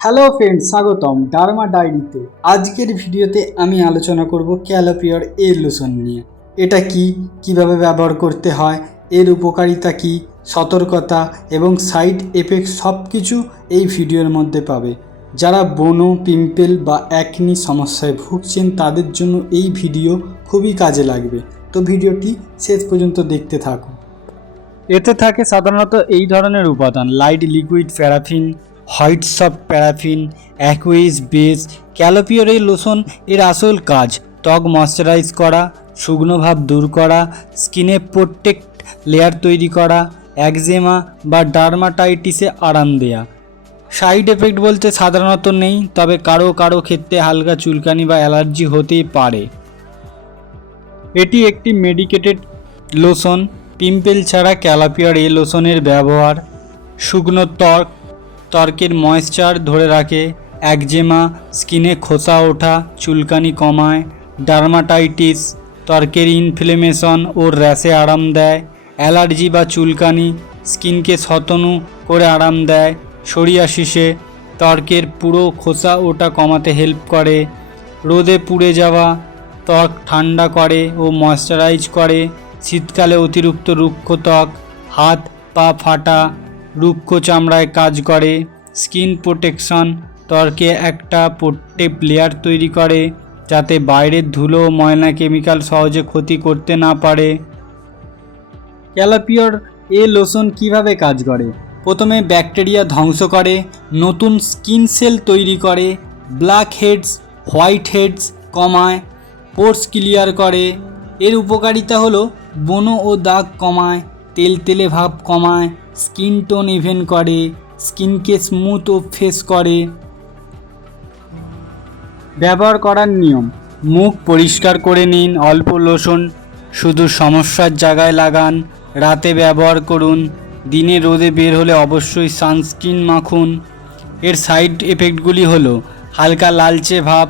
Hello friend স্বাগতম derma ডায়েরিতে আজকের ভিডিওতে আমি আলোচনা করব ক্যালোপিওর এ লোশন নিয়ে। এটা কি? কীভাবে ব্যবহার করতে হয়? এর উপকারিতা কি? সতর্কতা এবং সাইড এফেক্ট সব কিছু এই ভিডিওর মধ্যে পাবে। যারা বনো পিম্পল বা একনি সমস্যায় ভুগছেন, তাদের জন্য এই ভিডিও খুবই কাজে লাগবে। তো ভিডিওটি শেষ পর্যন্ত দেখতে থাকুন। এতে থাকে সাধারণত এই ধরনের উপাদান light liquid paraffin white soft paraffin aqueous base ক্যালোপিওর এই লোশন এর আসল কাজ। ত্বক ময়শ্চারাইজ করা, শুকনো ভাব দূর করা স্কিনে প্রোটেক্ট লেয়ার তৈরি করা একজেমা বা ডার্মাটাইটিসে আরাম দেয়া। সাইড এফেক্ট বলতে সাধারণত নেই, তবে কারও কারও ক্ষেত্রে হালকা চুলকানি বা অ্যালার্জি হতেই পারে। এটি একটি মেডিকেটেড লোশন পিম্পেল ছাড়া ক্যালাপিয়ার এই লোশনের ব্যবহার। শুকনো ত্বক ত্বকের ময়েশ্চার ধরে রাখে। একজেমা স্কিনে খোসা ওঠা, চুলকানি কমায়, ডার্মাটাইটিস ত্বকের ইনফ্লেমেশন ও র্যাশে আরাম দেয়, অ্যালার্জি বা চুলকানি, স্কিনকে সতনু করে আরাম দেয় সরিয়াশিসে ত্বকের পুরো খোসা ওটা কমাতে হেল্প করে, রোদে পুড়ে যাওয়া, ত্বক ঠান্ডা করে ও ময়শ্চারাইজ করে, শীতকালে অতিরিক্ত রুক্ষ ত্বক, হাত, পা ফাটা রুক্ষ চামড়ায় কাজ করে, স্কিন প্রোটেকশন ত্বকে একটা প্রোটেপ লেয়ার তৈরি করে, যাতে বাইরের ধুলো ও ময়লা কেমিক্যাল সহজে ক্ষতি করতে না পারে। ক্যালাপিওর এ লোশন কীভাবে কাজ করে? প্রথমে ব্যাকটেরিয়া ধ্বংস করে, নতুন স্কিন সেল তৈরি করে, ব্ল্যাক হেডস, হোয়াইট হেডস কমায়, পোর্স ক্লিয়ার করে। এর উপকারিতা হলো বনো ও দাগ কমায়, তেল তেলে ভাব কমায় স্কিন টোন ইভেন করে, স্কিনকে স্মুথ ও ফেস করে। ব্যবহার করার নিয়ম। মুখ পরিষ্কার করে নিন, অল্প লোশন, শুধু সমস্যার জায়গায় লাগান, রাতে ব্যবহার করুন, দিনে রোদে বের হলে অবশ্যই সানস্ক্রিন মাখুন। এর সাইড এফেক্টগুলি হলো হালকা লালচে ভাব,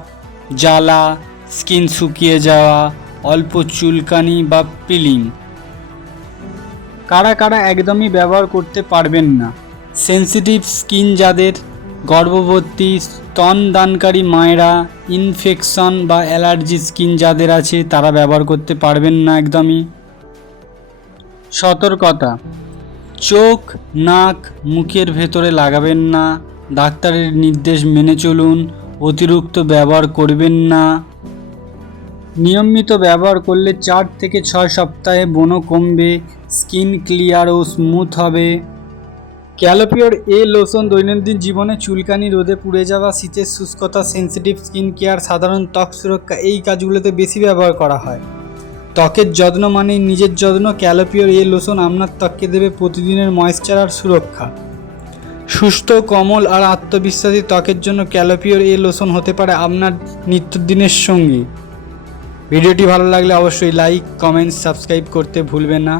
জ্বালা, স্কিন শুকিয়ে যাওয়া, অল্প চুলকানি বা পিলিং। কারা কারা একদমই ব্যবহার করতে পারবেন না। সেন্সিটিভ স্কিন যাদের, গর্ভবতী, স্তনদানকারী মায়েরা ইনফেকশন বা অ্যালার্জি স্কিন যাদের আছে, তারা ব্যবহার করতে পারবেন না একদমই। সতর্কতা। চোখ, নাক, মুখের ভেতরে লাগাবেন না। ডাক্তারের নির্দেশ মেনে চলুন, অতিরিক্ত ব্যবহার করবেন না। নিয়মিত ব্যবহার করলে চার থেকে ছয় সপ্তাহে বনো কমবে, স্কিন ক্লিয়ার ও স্মুথ হবে। ক্যালোপিওর এ লোশন দৈনন্দিন জীবনে চুলকানি, রোদে পুড়ে যাওয়া, শীতের শুষ্কতা সেন্সিটিভ স্কিন কেয়ার সাধারণ ত্বক সুরক্ষা, এই কাজগুলোতে বেশি ব্যবহার করা হয়। ত্বকের যত্ন মানে নিজের যত্ন, ক্যালোপিওর এ লোশন আপনার ত্বককে দেবে প্রতিদিনের ময়েশ্চার আর সুরক্ষা। সুস্থ, কমল আর আত্মবিশ্বাসী ত্বকের জন্য ক্যালোপিওর এ লোশন হতে পারে আপনার নিত্যদিনের সঙ্গী। ভিডিওটি ভালো লাগলে অবশ্যই লাইক কমেন্ট সাবস্ক্রাইব করতে ভুলবেন না।